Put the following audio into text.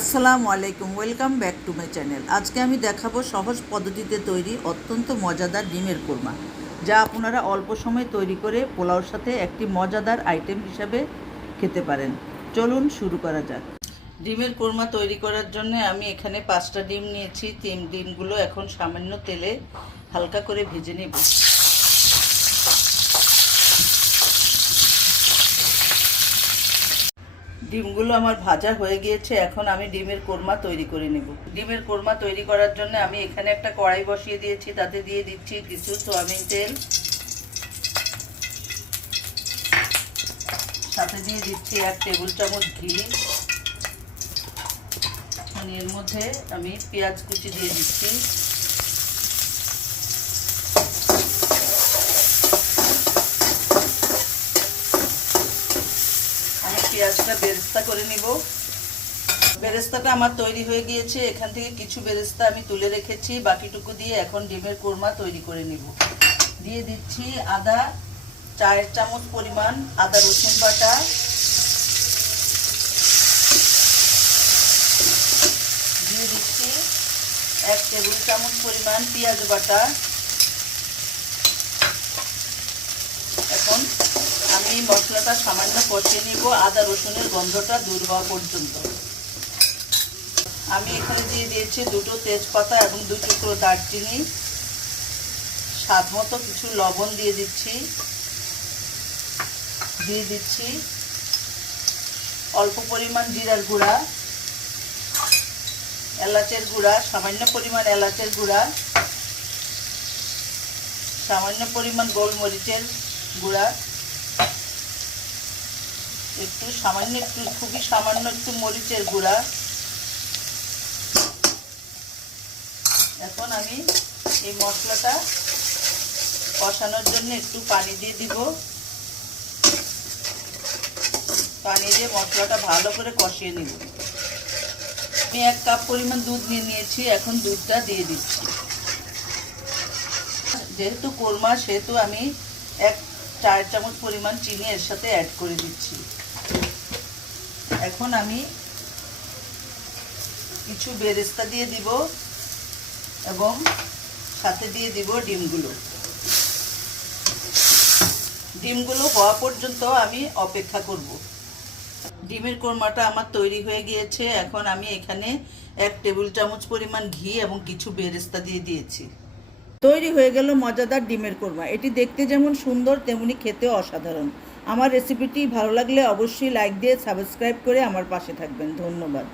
আসসালামু আলাইকুম, welcome back to my channel. আজকে আমি দেখাবো সহজ পদ্ধতিতে তৈরি অত্যন্ত মজাদার ডিমের কোরমা, যা আপনারা অল্প সময় তৈরি করে পোলাওর সাথে একটি মজাদার আইটেম হিসাবে খেতে পারেন। চলুন শুরু করা যাক। ডিমের কোরমা তৈরি করার জন্য আমি এখানে পাঁচটা ডিম নিয়েছি। তিন ডিমগুলো এখন সামান্য তেলে হালকা করে ভেজে নেব। ডিমগুলো আমার ভাজা হয়ে গিয়েছে, এখন আমি ডিমের কোরমা তৈরি করে নেব। ডিমের কোরমা তৈরি করার জন্য আমি এখানে একটা কড়াই বসিয়ে দিয়েছি, তাতে দিয়ে দিচ্ছি কিছু সোয়াবিন তেল। সাথে দিয়ে দিচ্ছি এক টেবিল চামচ ঘি। এর মধ্যে আমি পেঁয়াজ কুচি দিয়ে দিচ্ছি আমি পেঁয়াজটা বেরেস্তা করে নিব। বেরেস্তাটা আমার তৈরি হয়ে গিয়েছে, এখান থেকে কিছু বেরেস্তা আমি তুলে রেখেছি, বাকিটুকু দিয়ে এখন ডিমের কোরমা তৈরি করে নিব। দিয়ে দিচ্ছি আদা, চায়ের চামচ পরিমাণ, আদা রসুন বাটা। দিয়ে দিচ্ছি এক টেবিল চামচ পরিমাণ পেঁয়াজ বাটা এখন আমি মশলাটা সামান্য কষিয়ে নিব, আদা, রসুনের গন্ধটা দূর হওয়া পর্যন্ত। আমি এখানে দিয়ে দিয়েছি দুটো তেজপাতা এবং দু টুকরো দারচিনি। স্বাদ মতো কিছু লবণ দিয়ে দিচ্ছি। দিয়ে দিচ্ছি অল্প পরিমাণ জিরার গুঁড়া, এলাচের গুঁড়া, সামান্য পরিমাণ এলাচের গুঁড়া, সামান্য পরিমাণ গোলমরিচের গুঁড়া। একটু সামান্য একটু, খুবই সামান্য একটু মরিচের গুঁড়া। এখন আমি এই মশলাটা কষানোর জন্য একটু পানি দিয়ে দিব। পানি দিয়ে মশলাটা ভালো করে কষিয়ে নিব। আমি এক কাপ পরিমাণ দুধ নিয়ে নিয়েছি, এখন দুধটা দিয়ে দিচ্ছি। যেহেতু কোরমা, সেহেতু আমি এক চার চামচ পরিমাণ চিনি এর সাথে অ্যাড করে দিচ্ছি। এখন আমি কিছু বেরেস্তা দিয়ে দিব এবং সাথে দিয়ে দিব ডিমগুলো। ডিমগুলো হওয়া পর্যন্ত আমি অপেক্ষা করব। ডিমের কোরমাটা আমার তৈরি হয়ে গিয়েছে। এখন আমি এখানে এক টেবিল চামচ পরিমাণ ঘি এবং কিছু বেরেস্তা দিয়ে দিয়েছি। তৈরি হয়ে গেল মজাদার ডিমের কোরমা। এটি দেখতে যেমন সুন্দর, তেমনি খেতেও অসাধারণ। আমার রেসিপিটি ভালো লাগলে অবশ্যই লাইক দিয়ে সাবস্ক্রাইব করে আমার পাশে থাকবেন। ধন্যবাদ।